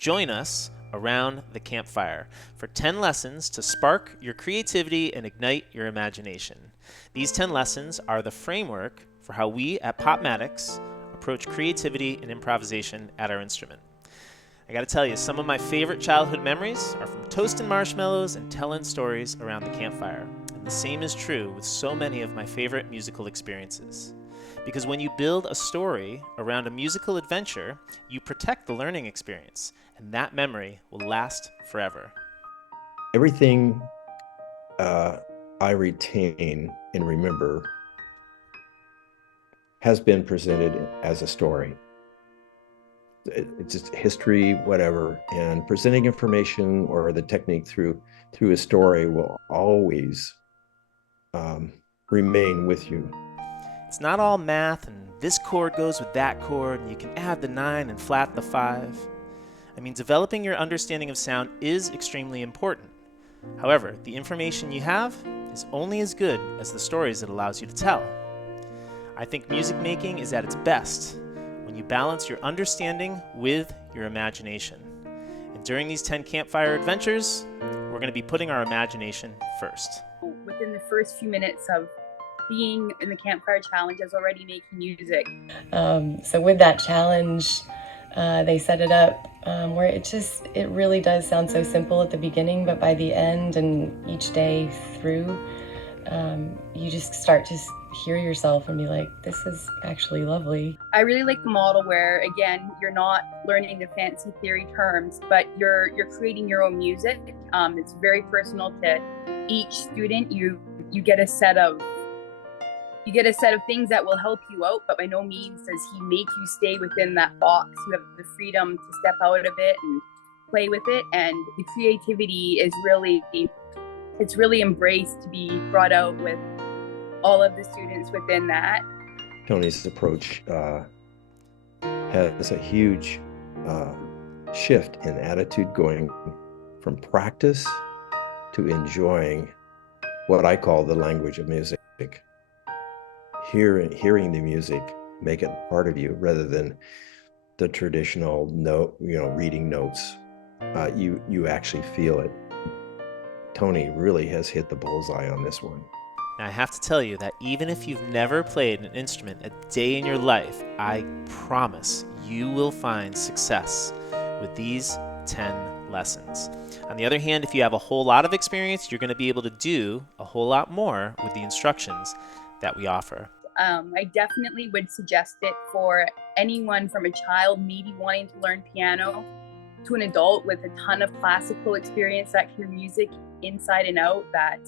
Join us around the campfire for 10 lessons to spark your creativity and ignite your imagination. These 10 lessons are the framework for how we at Popmatics approach creativity and improvisation at our instrument. I gotta tell you, some of my favorite childhood memories are from toasting marshmallows and telling stories around the campfire. And the same is true with so many of my favorite musical experiences. Because when you build a story around a musical adventure, you protect the learning experience, and that memory will last forever. Everything I retain and remember has been presented as a story. It's just history, whatever, and presenting information or the technique through a story will always remain with you. It's not all math and this chord goes with that chord and you can add the 9 and flat the 5. I mean, developing your understanding of sound is extremely important. However, the information you have is only as good as the stories it allows you to tell. I think music making is at its best when you balance your understanding with your imagination. And during these 10 campfire adventures, we're going to be putting our imagination first. Within the first few minutes of being in the Campfire Challenge, I was already making music. So with that challenge, they set it up where it really does sound so simple at the beginning, but by the end and each day through, you just start to hear yourself and be like, this is actually lovely. I really like the model where, again, you're not learning the fancy theory terms, but you're creating your own music. It's very personal to each student. You get a set of things that will help you out, but by no means does he make you stay within that box. You have the freedom to step out of it and play with it, and the creativity is really embraced to be brought out with all of the students within that. Tony's approach has a huge shift in attitude, going from practice to enjoying what I call the language of music. Hearing the music, make it part of you rather than the traditional note, reading notes. You actually feel it. Tony really has hit the bullseye on this one. Now, I have to tell you that even if you've never played an instrument a day in your life, I promise you will find success with these 10 lessons. On the other hand, if you have a whole lot of experience, you're going to be able to do a whole lot more with the instructions that we offer. I definitely would suggest it for anyone from a child maybe wanting to learn piano to an adult with a ton of classical experience that can hear music inside and out, that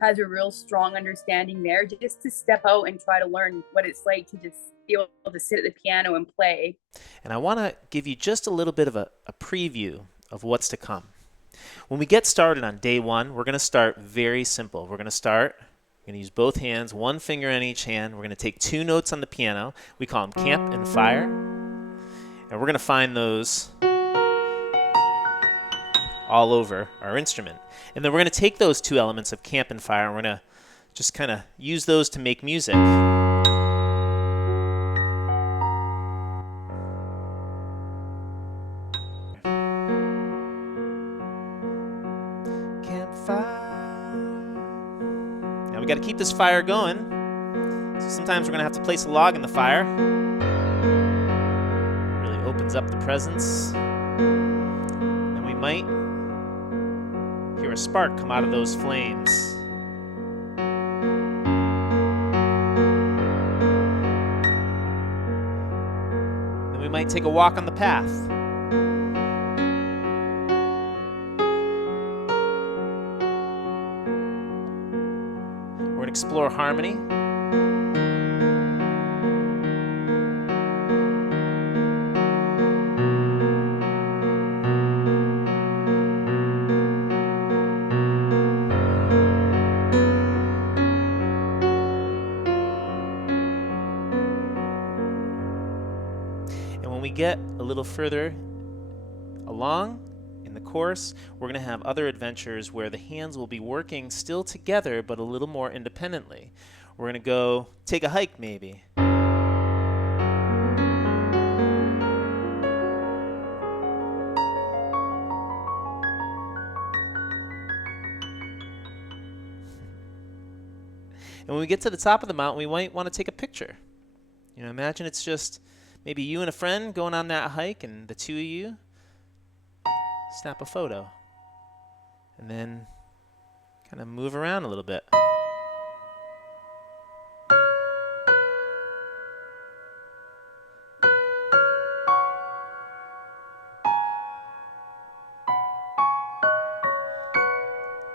has a real strong understanding there, just to step out and try to learn what it's like to just be able to sit at the piano and play. And I want to give you just a little bit of a preview of what's to come. When we get started on day 1, we're going to start very simple. We're going to use both hands, one finger on each hand. We're going to take 2 notes on the piano. We call them Camp and Fire. And we're going to find those all over our instrument. And then we're going to take those 2 elements of Camp and Fire and we're going to just kind of use those to make music. Campfire. Now we got to keep this fire going. So sometimes we're going to have to place a log in the fire. Really opens up the presence. And we might hear a spark come out of those flames. Then we might take a walk on the path. We're going to explore harmony. Get a little further along in the course, we're going to have other adventures where the hands will be working still together but a little more independently. We're going to go take a hike maybe. And when we get to the top of the mountain, we might want to take a picture. You know, imagine it's just maybe you and a friend going on that hike, and the two of you snap a photo. And then kind of move around a little bit.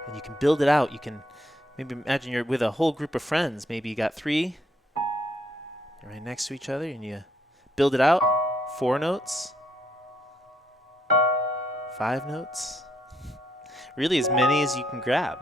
And you can build it out. You can maybe imagine you're with a whole group of friends. Maybe you got 3. You're right next to each other, and you build it out. 4 notes. 5 notes. Really as many as you can grab.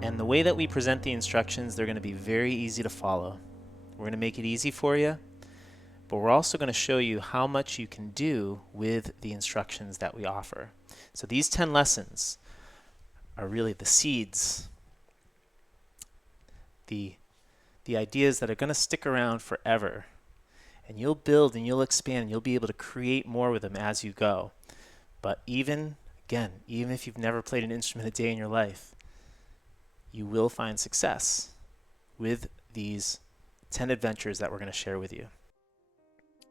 And the way that we present the instructions, they're going to be very easy to follow. We're going to make it easy for you, but we're also going to show you how much you can do with the instructions that we offer. So these 10 lessons are really the seeds, the ideas that are going to stick around forever. And you'll build and you'll expand and you'll be able to create more with them as you go. But even if you've never played an instrument a day in your life, you will find success with these 10 adventures that we're going to share with you.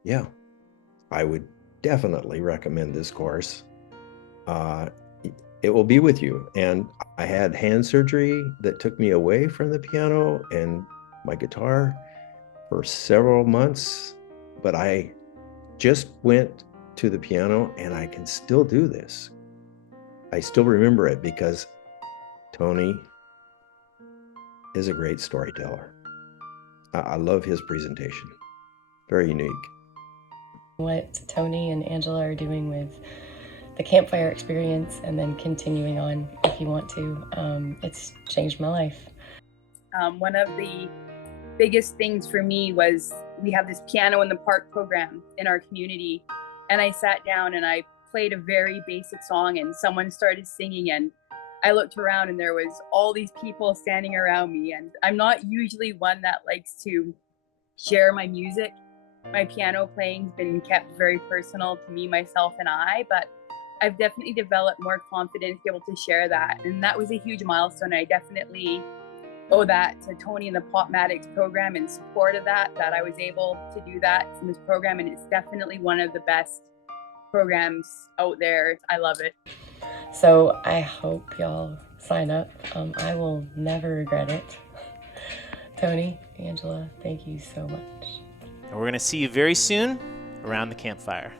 Yeah, I would definitely recommend this course. It will be with you. And I had hand surgery that took me away from the piano and my guitar for several months, but I just went to the piano and I can still do this. I still remember it because Tony is a great storyteller. I love his presentation. Very unique. What Tony and Angela are doing with the Campfire experience and then continuing on if you want to, it's changed my life. One of the biggest things for me was we have this piano in the park program in our community, and I sat down and I played a very basic song and someone started singing, and I looked around and there was all these people standing around me, and I'm not usually one that likes to share my music. My piano playing's been kept very personal to me, myself, and I, but I've definitely developed more confidence to be able to share that, and that was a huge milestone. I definitely owe that to Tony and the Popmatics program and support of that I was able to do that in this program, and it's definitely one of the best programs out there. I love it. So I hope y'all sign up. I will never regret it. Tony, Angela, thank you so much. And we're going to see you very soon around the campfire.